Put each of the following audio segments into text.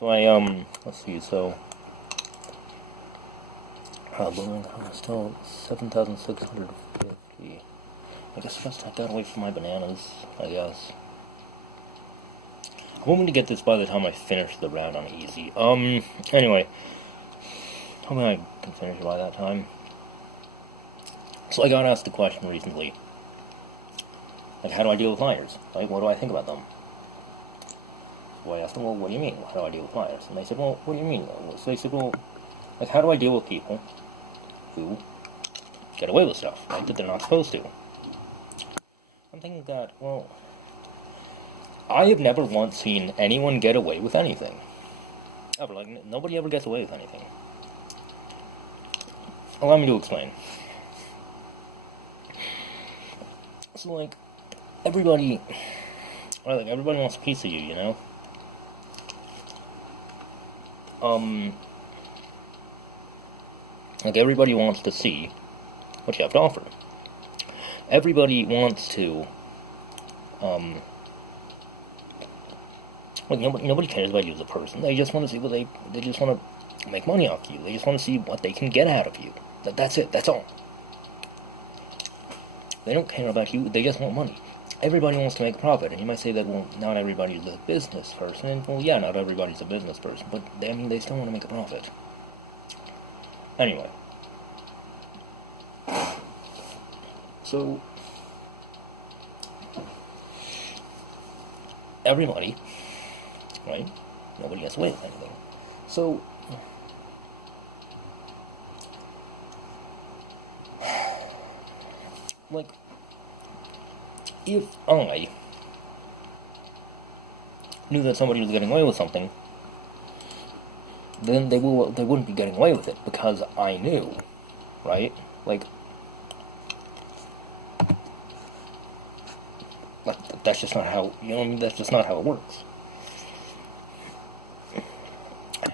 So let's see, so, blooming, still 7,650. I guess I must take that away from my bananas, I guess. I'm hoping to get this by the time I finish the round on easy. Anyway. Hoping I can finish it by that time. So I got asked the question recently. Like, how do I deal with liars? Like, what do I think about them? So I asked them, well, what do you mean? How do I deal with liars? And they said, well, what do you mean? So they said, well, like, how do I deal with people who get away with stuff, right, that they're not supposed to? I'm thinking that, well, I have never once seen anyone get away with anything. Ever. Like, nobody ever gets away with anything. Allow me to explain. So, like, everybody wants a piece of you, you know? Like, everybody wants to see what you have to offer. Everybody wants to, like, nobody cares about you as a person. They just want to see what they just want to make money off you. They just want to see what they can get out of you. That's it, that's all. They don't care about you, they just want money. Everybody wants to make a profit, and you might say that, well, not everybody's a business person. Well, yeah, not everybody's a business person, but, they still want to make a profit. Anyway. So, everybody, right? Nobody gets away with anything. So, like, if I knew that somebody was getting away with something, then they wouldn't be getting away with it, because I knew, right? Like, that's just not how, you know what I mean? That's just not how it works.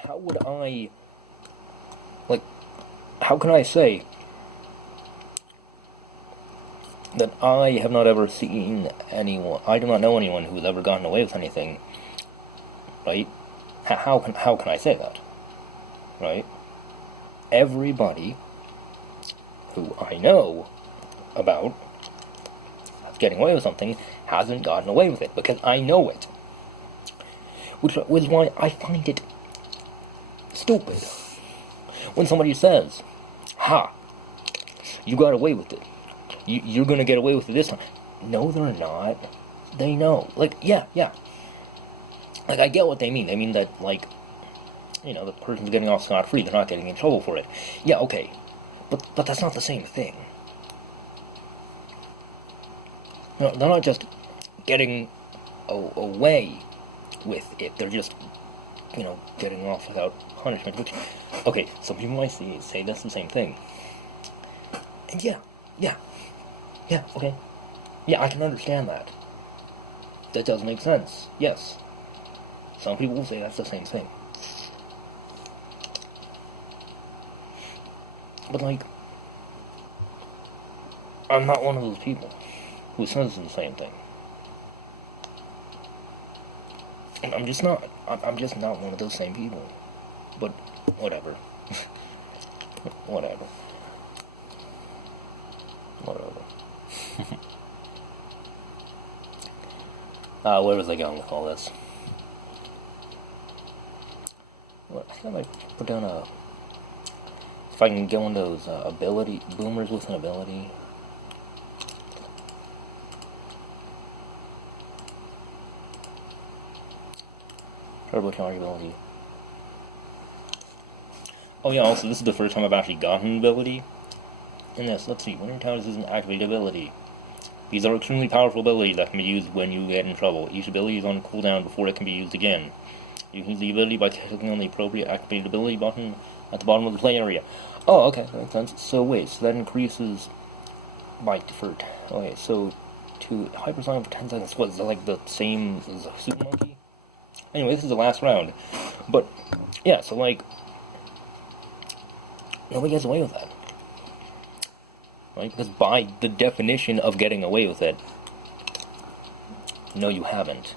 How would I, like, how can I say that I have not ever seen anyone, I do not know anyone who has ever gotten away with anything, right? How can I say that, right? Everybody who I know about getting away with something hasn't gotten away with it, because I know it. Which is why I find it stupid when somebody says, ha, you got away with it. You're gonna get away with it this time. No, they're not. They know. Like, yeah. Like, I get what they mean. They mean that, like, you know, the person's getting off scot-free. They're not getting in trouble for it. Yeah, okay. But that's not the same thing. No, they're not just getting away with it. They're just, you know, getting off without punishment. Which, okay, some people might say that's the same thing. And yeah, okay. Yeah, I can understand that. That does make sense, yes. Some people will say that's the same thing. But, like, I'm not one of those people who says the same thing. I'm just not one of those same people. But, whatever. Whatever. Where was I going with all this? Well, I think I might put down if I can get one of those ability boomers with an ability. Turbocharge ability. Oh yeah, also this is the first time I've actually gotten an ability in this. Let's see, Winter Towers is an activated ability. These are extremely powerful abilities that can be used when you get in trouble. Each ability is on cooldown before it can be used again. You can use the ability by clicking on the appropriate activated ability button at the bottom of the play area. Oh, okay, that makes sense. So wait, so that increases by deferred. Okay, so to hypersonic for 10 seconds. What, is that like the same as a Super Monkey? Anyway, this is the last round. But, yeah, so like, nobody gets away with that. Right? Because by the definition of getting away with it, no, you haven't.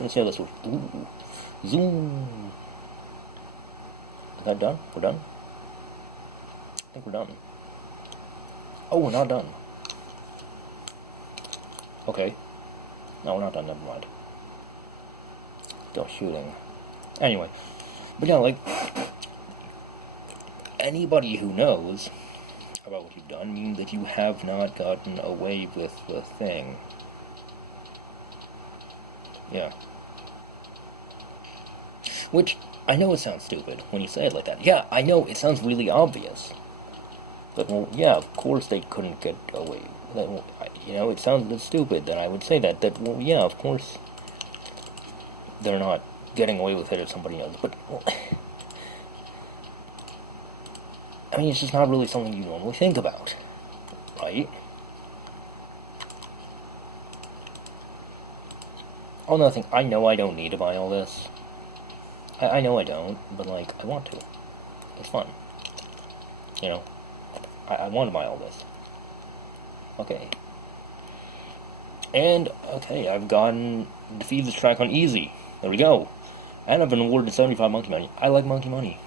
Let's see how this works. Ooh. Zoom. Is that done? We're done? I think we're done. Oh, we're not done. Okay. No, we're not done, never mind. Still shooting. Anyway. But yeah, like, anybody who knows about what you've done means that you have not gotten away with the thing. Yeah. Which, I know it sounds stupid when you say it like that. Yeah, I know it sounds really obvious. But, well, yeah, of course they couldn't get away. You know, it sounds stupid that I would say that. Well, yeah, of course they're not getting away with it if somebody knows. But, well, I mean, it's just not really something you normally think about, right? Oh, nothing. I know I don't need to buy all this. I know I don't, but, like, I want to. It's fun. You know? I want to buy all this. Okay. And, okay, I've gotten the Thieves track on easy. There we go. And I've been awarded 75 monkey money. I like monkey money.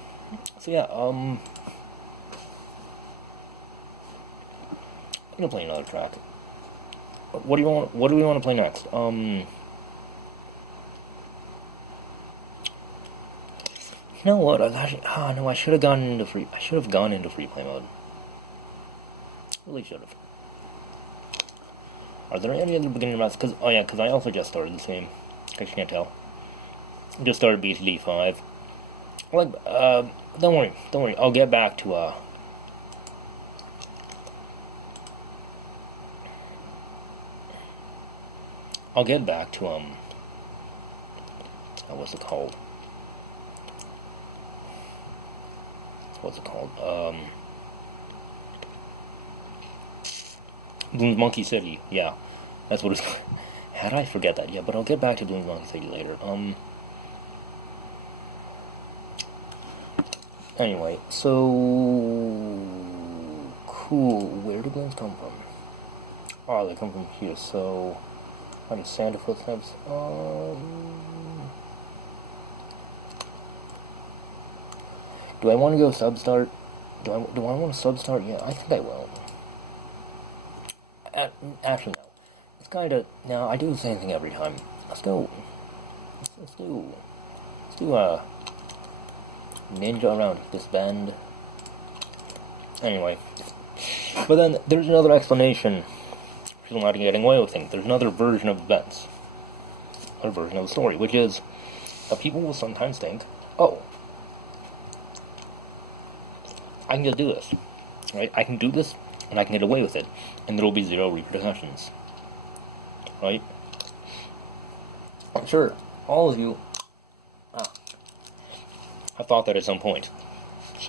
So yeah, I'm gonna play another track. What do we want to play next? You know what? I should have gone into free play mode. Really should have. Are there any other beginner maps? Because I also just started this game. In case you can't tell. Just started BTD 5. Like, don't worry. I'll get back to what's it called? Bloons Monkey City, yeah. That's what it's called. How'd I forget that? Yeah, but I'll get back to Bloons Monkey City later. Anyway, so cool. Where do balloons come from? Oh, they come from here, so I need Santa footsteps. Do I want to go substart? Do I want to substart? Yeah, I think I will. Actually, no. It's kind of... Now, I do the same thing every time. Let's do ninja around this bend. Anyway. But then, there's another explanation for not getting away with things. There's another version of events. Another version of the story, which is that people will sometimes think, oh, I can just do this. Right? I can do this, and I can get away with it, and there will be zero repercussions. Right? I'm sure all of you have thought that at some point.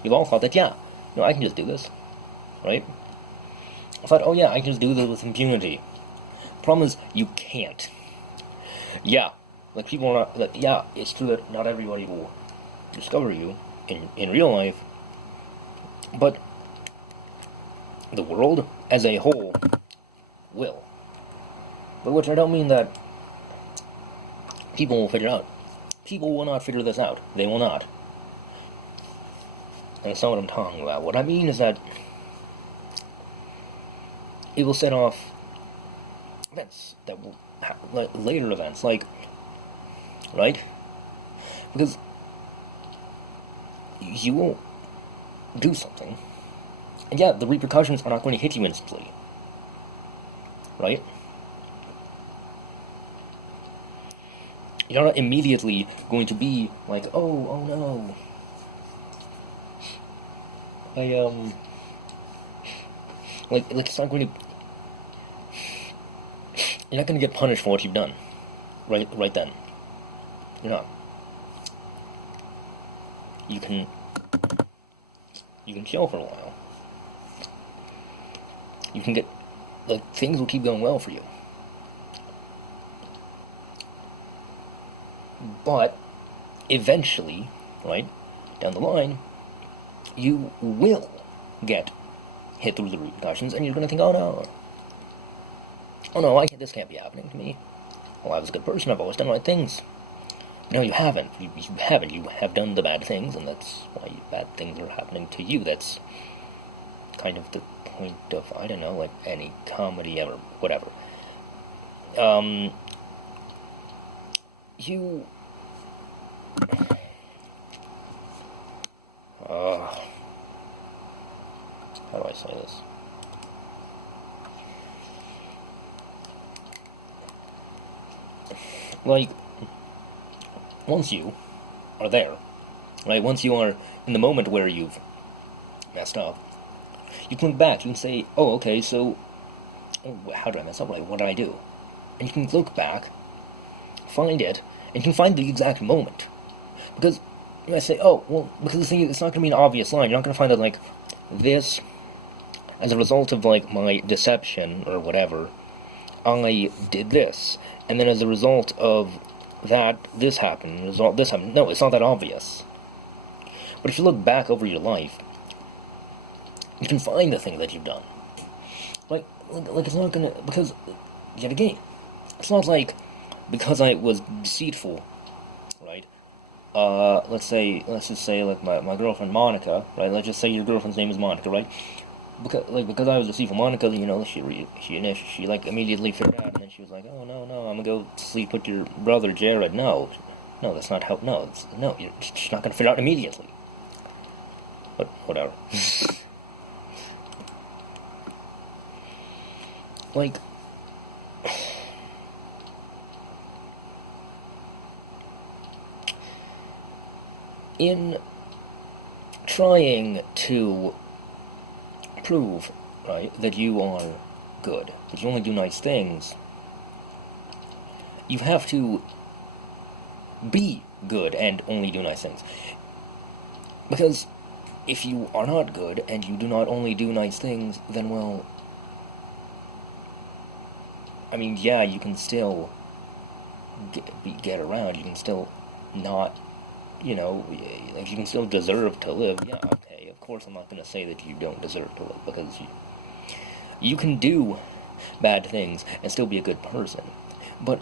You've all thought that, yeah, I can just do this. Right? I thought, oh yeah, I can just do this with impunity. Problem is, you can't. Yeah, like people are not, like, yeah, it's true that not everybody will discover you in real life, but the world as a whole will. But which I don't mean that people will figure it out. People will not figure this out. They will not. And that's not what I'm talking about. What I mean is that it will set off events that will later events, like, right? Because you will do something, and yeah, the repercussions are not going to hit you instantly, right? You're not immediately going to be like, oh no, like it's not going to. You're not going to get punished for what you've done, right then. You're not. You can chill for a while. You can get, like, things will keep going well for you. But eventually, right, down the line, you will get hit through the repercussions, and you're going to think, oh no, this can't be happening to me. Well, I was a good person, I've always done right things. No, you haven't. You haven't. You have done the bad things, and that's why bad things are happening to you. That's kind of the point of, I don't know, like any comedy ever, whatever. You... how do I say this? Like, once you are there, right, once you are in the moment where you've messed up, you can look back, you can say, oh, okay, so, how did I mess up? Like, what did I do? And you can look back, find it, and you can find the exact moment. Because you might say, oh, well, because the thing is, it's not going to be an obvious line. You're not going to find that, like, this, as a result of, like, my deception, or whatever, I did this. And then as a result of that, this happened, this happened. No, it's not that obvious. But if you look back over your life, you can find the thing that you've done. Like it's not gonna, because, yet again, it's not like, because I was deceitful, right? Let's just say, like, my girlfriend Monica, right? Let's just say your girlfriend's name is Monica, right? Because I was deceitful, Monica, you know, she like immediately figured out, and then she was like, oh no, I'm gonna go sleep with your brother Jared. No, that's not how. No, she's not gonna figure out immediately. But whatever. Like, in trying to prove, right, that you are good, that you only do nice things, you have to be good and only do nice things. Because if you are not good and you do not only do nice things, then, well, I mean, yeah, you can still get around, you can still not, you know, like, you can still deserve to live. Yeah, okay, of course I'm not going to say that you don't deserve to live, because you can do bad things and still be a good person. But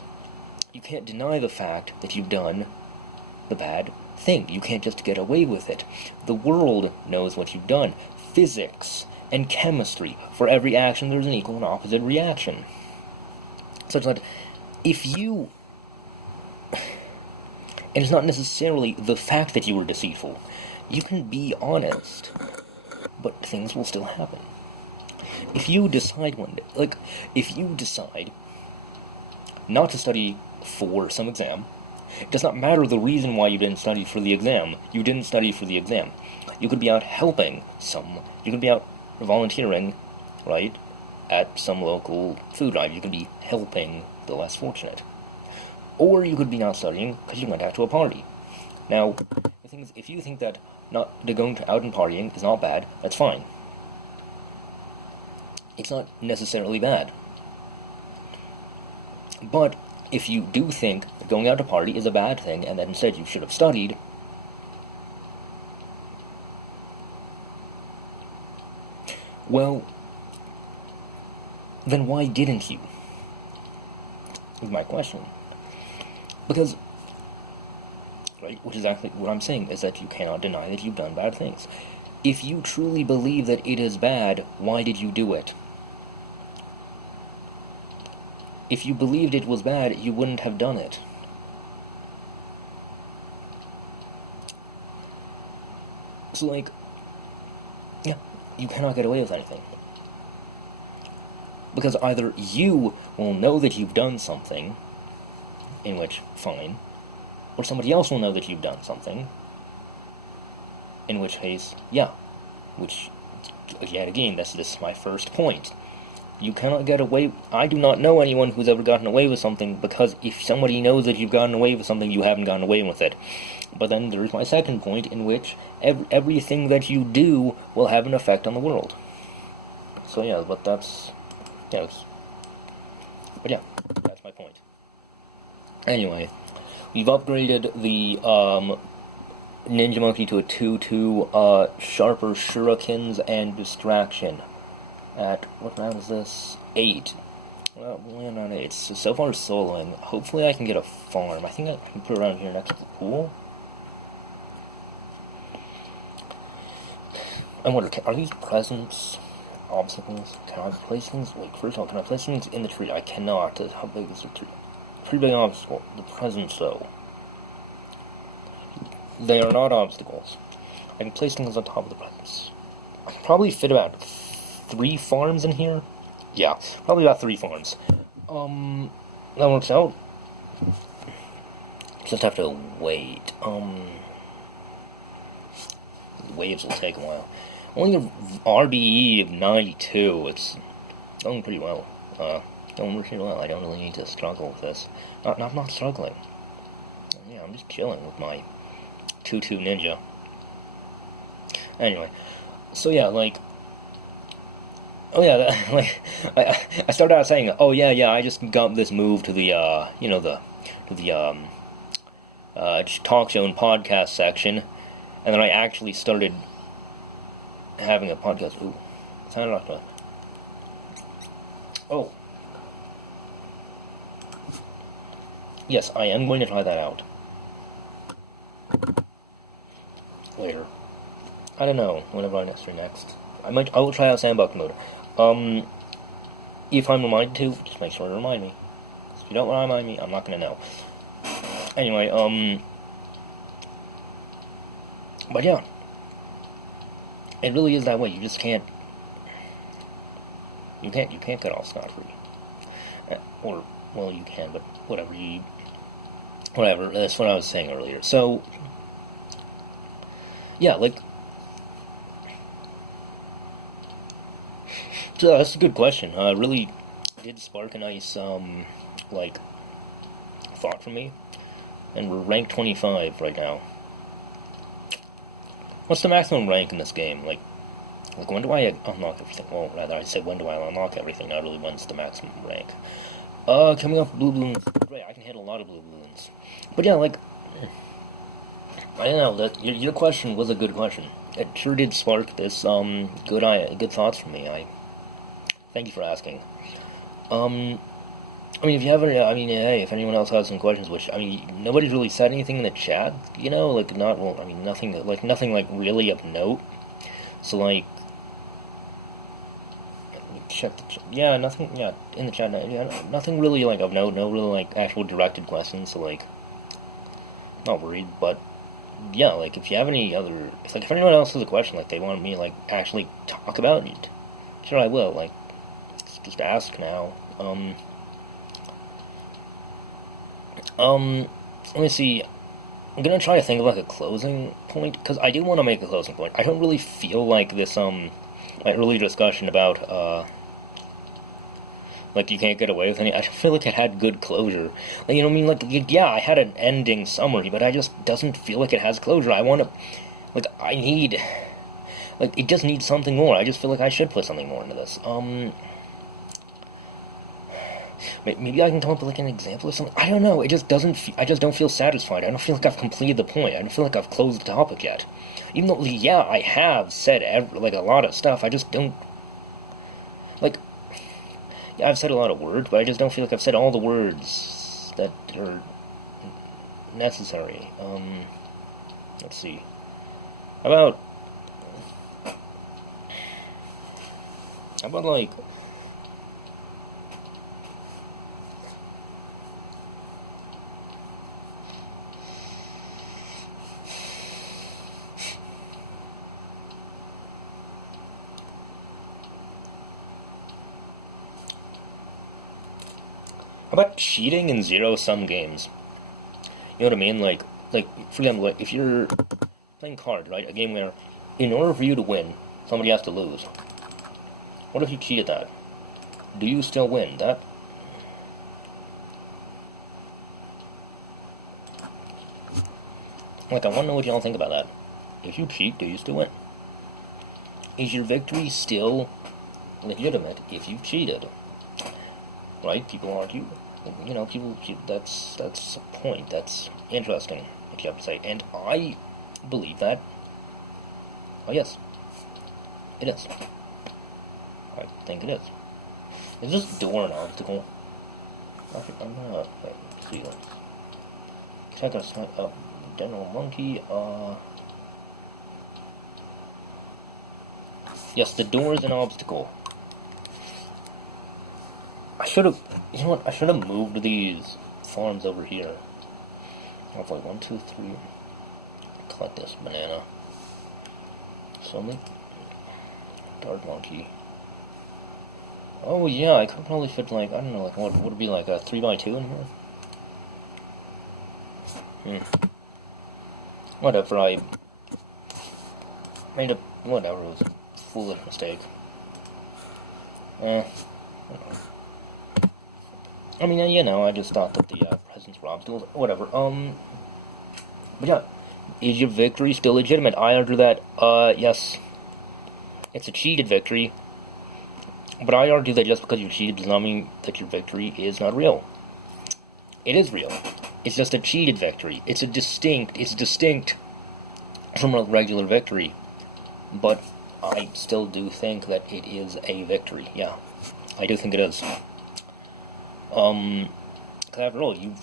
you can't deny the fact that you've done the bad thing. You can't just get away with it. The world knows what you've done. Physics and chemistry. For every action, there's an equal and opposite reaction. Such that if you... And it's not necessarily the fact that you were deceitful. You can be honest, but things will still happen. If you decide one day, like, if you decide not to study for some exam, it does not matter the reason why you didn't study for the exam. You didn't study for the exam. You could be out helping you could be out volunteering, right, at some local food drive. You could be helping the less fortunate. Or you could be not studying because you went out to a party. Now, the thing is, if you think that going out and partying is not bad, that's fine. It's not necessarily bad. But if you do think that going out to party is a bad thing, and that instead you should have studied, well, then why didn't you? Is my question. Because, right, which is exactly what I'm saying, is that you cannot deny that you've done bad things. If you truly believe that it is bad, why did you do it? If you believed it was bad, you wouldn't have done it. So, like, yeah, you cannot get away with anything. Because either you will know that you've done something, in which, fine, or somebody else will know that you've done something, in which case, yeah, which, yet again, this is my first point. You cannot get away... I do not know anyone who's ever gotten away with something, because if somebody knows that you've gotten away with something, you haven't gotten away with it. But then there's my second point, in which everything that you do will have an effect on the world. So yeah, but that's... yes. But yeah, that's my point. Anyway, we've upgraded the Ninja Monkey to a 2-2, sharper shurikens and distraction. At, what round is this? 8. Well, land on it. It's so far soloing. Hopefully I can get a farm. I think I can put it around here next to the pool. I wonder, are these presents obstacles? Can I place things? Wait, first of all, can I place things in the tree? I cannot. How big is the tree? Pretty big obstacle. The presents, though. They are not obstacles. I can place things on top of the presents. I can probably fit about 3 farms in here. Yeah, probably about 3 farms. That works out. Just have to wait. Waves will take a while. Only a RBE of 92. It's going pretty well. Going pretty well. I don't really need to struggle with this. I'm not struggling. Yeah, I'm just chilling with my 2-2 ninja. Anyway, so yeah, like, oh yeah, like, I started out saying, oh yeah, I just got this move to the, talk show and podcast section, and then I actually started having a podcast. Ooh, sounded like that. Oh. Yes, I am going to try that out. Later. I don't know, whenever I stream next. I will try out sandbox mode. If I'm reminded to, just make sure to remind me. If you don't remind me, I'm not gonna know. Anyway, but yeah. It really is that way. You just can't. You can't get off scot-free. Or, well, you can, but whatever. Whatever. That's what I was saying earlier. So, yeah, like. So that's a good question. Really did spark a nice, like, thought for me. And we're ranked 25 right now. What's the maximum rank in this game? Like when do I unlock everything? Well, rather, I said when do I unlock everything, not really when's the maximum rank. Coming off blue balloons. Great, I can hit a lot of blue balloons. But yeah, like, I don't know, that your question was a good question. It sure did spark this, good thoughts from me. I thank you for asking. I mean, if you haven't, I mean, hey, if anyone else has some questions, which, I mean, nobody's really said anything in the chat, you know, like, nothing, like, really of note, so, like, check the chat, yeah, nothing, yeah, in the chat, yeah, nothing really, like, of note, no really, like, actual directed questions, so, like, not worried, but, yeah, like, if you have any other, if anyone else has a question, like, they want me to, like, actually talk about it, sure I will, like, just ask now, let me see. I'm gonna try to think of, like, a closing point, because I do want to make a closing point. I don't really feel like this, my earlier discussion about, like, you can't get away with any, I don't feel like it had good closure. Like, you know what I mean? Like, yeah, I had an ending summary, but I just doesn't feel like it has closure. I want to, like, it just needs something more. I just feel like I should put something more into this. Maybe I can come up with, like, an example or something. I don't know. It just doesn't. I just don't feel satisfied. I don't feel like I've completed the point. I don't feel like I've closed the topic yet. Even though, yeah, I have said like a lot of stuff. I just don't. Like, yeah, I've said a lot of words, but I just don't feel like I've said all the words that are necessary. Let's see. How about like. How about cheating in zero-sum games? You know what I mean? Like, for example, like, if you're playing cards, right? A game where, in order for you to win, somebody has to lose. What if you cheat at that? Do you still win? Like, I want to know what y'all think about that. If you cheat, do you still win? Is your victory still legitimate if you've cheated? Right? People argue. You know, that's a point. That's interesting, what you have to say. And I believe that. Oh, yes. It is. I think it is. Is this door an obstacle? I'm gonna wait. See what. Check out snipe up. General monkey. Yes, the door is an obstacle. I should have. You know what? I should have moved these farms over here. I have like 1, 2, 3. Collect this banana. So I'm like dark monkey. Oh yeah, I could probably fit like, I don't know, like what would it be, like a 3x2 in here? Whatever, I made a, whatever, it was a foolish mistake. I mean, you know, I just thought that the presents were obstacles, whatever, but yeah, is your victory still legitimate? I argue that, yes, it's a cheated victory. But I argue that just because you cheated does not mean that your victory is not real. It is real. It's just a cheated victory. It's distinct from a regular victory. But I still do think that it is a victory. Yeah, I do think it is. Because after all, you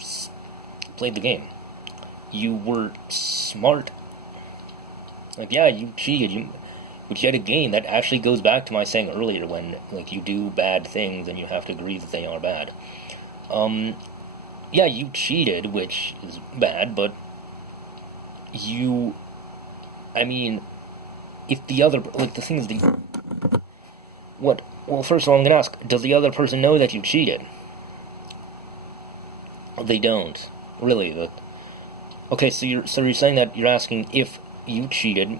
played the game. You were smart. Like, yeah, you cheated. But yet again, that actually goes back to my saying earlier, when, like, you do bad things and you have to agree that they are bad. Yeah, you cheated, which is bad, but I mean, if the other, like, the thing is, well, first of all, I'm gonna ask, does the other person know that you cheated? They don't. Really, okay, so you're saying that you're asking if you cheated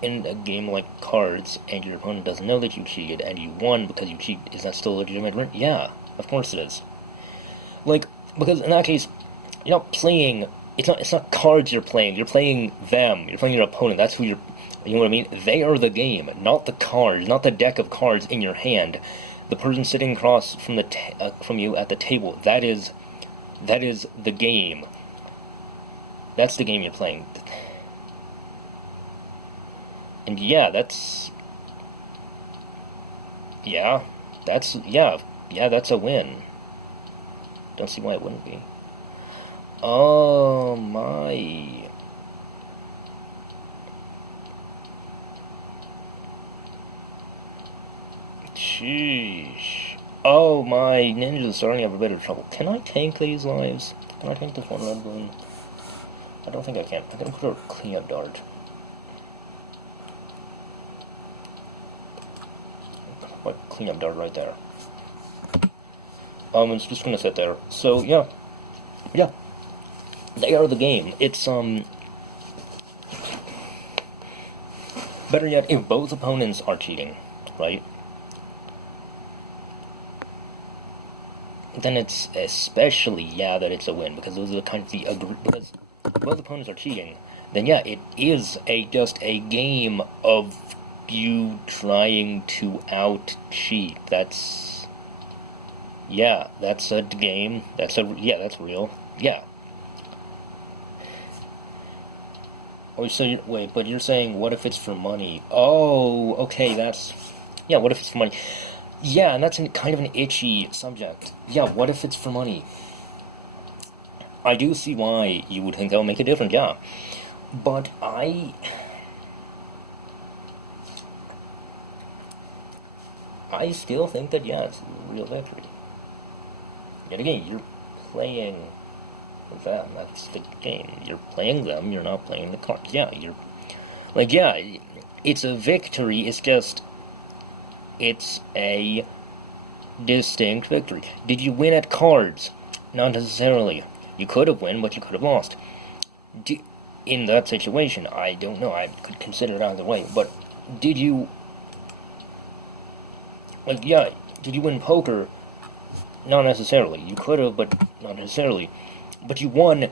in a game like cards, and your opponent doesn't know that you cheated, and you won because you cheated, is that still a legitimate win? Yeah, of course it is. Like, because in that case, you're not playing, it's not cards you're playing them, you're playing your opponent, that's who you know what I mean? They are the game, not the cards, not the deck of cards in your hand. The person sitting across from from you at the table, that is the game. That's the game you're playing. And yeah, that's a win. Don't see why it wouldn't be. Oh my. Sheesh. Oh, my ninjas are starting to have a bit of trouble. Can I tank these lives? Can I tank this one red balloon? I don't think I can. I'm gonna put a cleanup dart. Cleanup dart right there. It's just gonna sit there. So yeah, they are the game. It's better yet, if both opponents are cheating, right? Then it's especially that it's a win, because those are the kind of because if both opponents are cheating, then yeah, it is just a game of you trying to out-cheat. That's a game. That's real. Yeah. Oh, so wait, but you're saying, what if it's for money? Oh, okay, what if it's for money? Yeah, and that's kind of an itchy subject. Yeah, what if it's for money? I do see why you would think that would make a difference, yeah. But I still think that, it's a real victory. Yet again, you're playing them, that's the game. You're playing them, you're not playing the cards. Yeah, it's a victory, it's a distinct victory. Did you win at cards? Not necessarily. You could have won, but you could have lost. In that situation, I don't know, I could consider it either way, but did you win poker? Not necessarily. You could have, but not necessarily. But you won,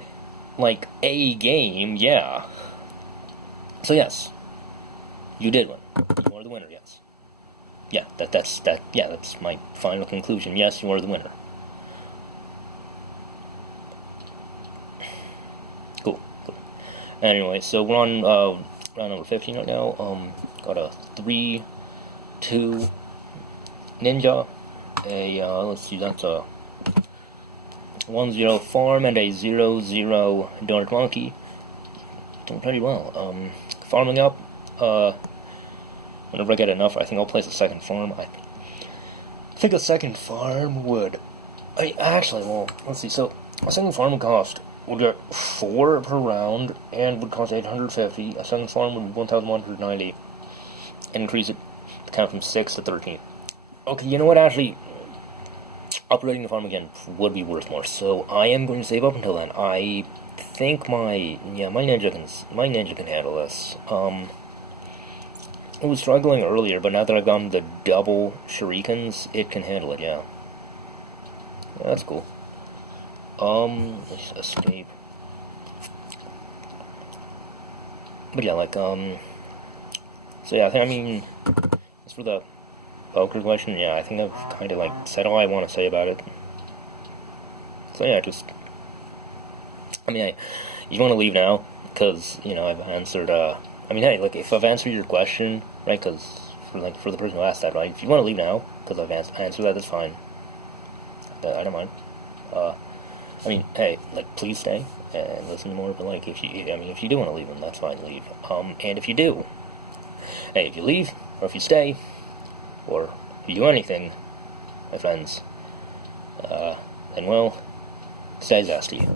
like, a game, yeah. So yes, you did win. You are the winner, yes. Yeah, that's my final conclusion. Yes, you are the winner. Cool. Anyway, so we're on round number 15 right now. Got a 3-2 ninja. let's see, that's a 1-0 farm and a 0-0 dark monkey. Doing pretty well. Farming up, whenever I get enough, I think I'll place a second farm. I think a second farm would... well, let's see, so a second farm would get 4 per round, and would cost 850. A second farm would be 1,190, and increase it to count from 6 to 13. Okay, you know what, actually, upgrading the farm again would be worth more, so I am going to save up until then. I think my ninja can handle this. It was struggling earlier, but now that I've gotten the double shurikens, it can handle it, yeah. That's cool. Let's escape. But yeah, like, so yeah, as for the poker question, yeah, I think I've kind of, like, said all I want to say about it. So yeah, hey, you want to leave now, because, I've answered, hey, like, if I've answered your question, right, because, for the person who asked that, right, if you want to leave now, because I've answered that, that's fine. I don't mind. Hey, like, please stay and listen more, but, like, if you do want to leave, then that's fine, leave. And if you do, hey, if you leave, or if you stay, or if you do anything, my friends, then, well, stay zesty.